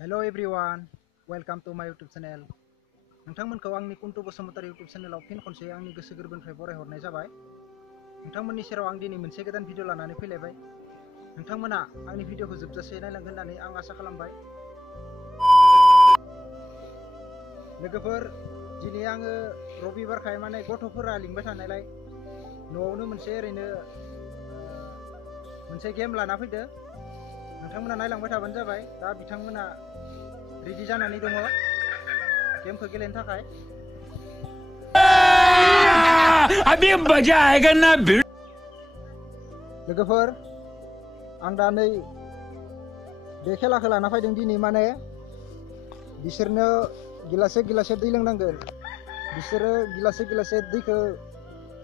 Hello everyone, welcome to my YouTube channel. नोंथांमोनखौ आंनि कुन्तु Basumatary YouTube चेनेलाव फिन खनसे आंनि गोसो गोरबोनिफ्राय बरायहरनाय जाबाय। नोंथांमोननि सेराव आं दिनै मोनसे गोदान भिडिअ लानानै फैलायबाय। नोंथांमोना आंनि भिडिअखौ जोबजासे नायलांगोन होननानै आं आसा खालामबाय। लोगोफोर, दिनै आङो रबिबारखाय माने गथ'फोरा लिंबाय थानायलाय न'आवनो मोनसे गेम लाना फैदो। नोंथांमोना नायलांबाय थाबानो जाबाय। दा बिथांमोना रेडि जानानै दङ गेमखौ गेलेनो थाखाय। अभी मजा आएगा ना भिड़। लोगोफोर, आं दा नै बे खेलाखौ लाना फैदों दिनै। माने बिसोरनो गिलासे दै लोंनांगोन। बिसोरो गिलासे दैखौ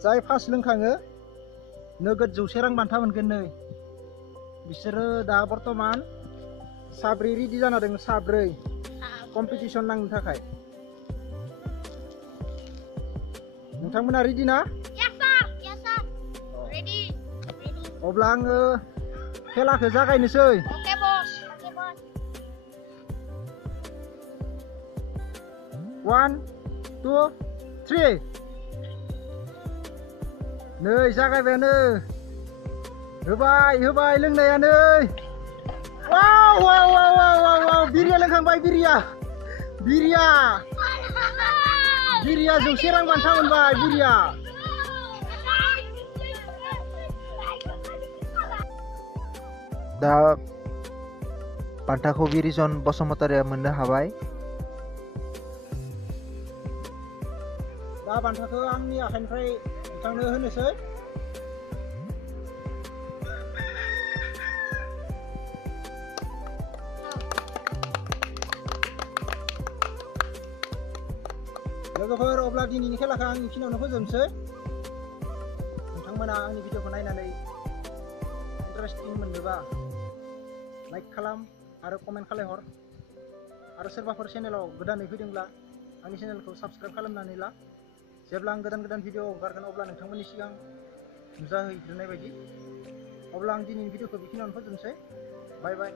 जाय फार्स्ट लोंखाङो नोगोद 100 रां बान्था मोनगोन। नै बिसोरो दा बर्तमान साब्रै रेडि जाना दङ, साब्रै कम्पिटिसन नांनो थाखाय। नोंथांमोना रेडि ना? Yes sir, ready. अब्ला आङो खेलाखौ जागायनोसै। Okay boss. 1 2 3 नै जागायबायानो। होबाय लोंनाया नै। वाव बिरिया लोंखांबाय। बिरिया 100 रां बान्था मोनबाय। बिरिया दा बान्थाखौ बिरिजन बसुमतारिया मोननो हाबाय। दा बान्थाखौ आंनि आखाइनिफ्राय बिथांनो होनोसै। लोगोफोर, अब्ला दिनैनि खेलाखौ आं बेखिनियावनो फोजोबनोसै। नोंथांमोना आंनि भिडिअखौ नायनानै इन्टारेस्टिं मोनदोंबा लाइक खालाम आरो कमेन्ट खालायहर। आरो सोरबाफोर चेनेलाव गोदानै फैदोंब्ला आंनि चेनेलखौ साबस्क्राइब खालामनानै ला। जेब्ला आं गोदान भिडिअ हगारगोन अब्ला नोंथांमोननि सिगां नुजाहैग्रोनाय बायदि। अब्ला आं दिनैनि भिडिअखौ बेखिनियावनो फोजोबनोसै। बाय बाय।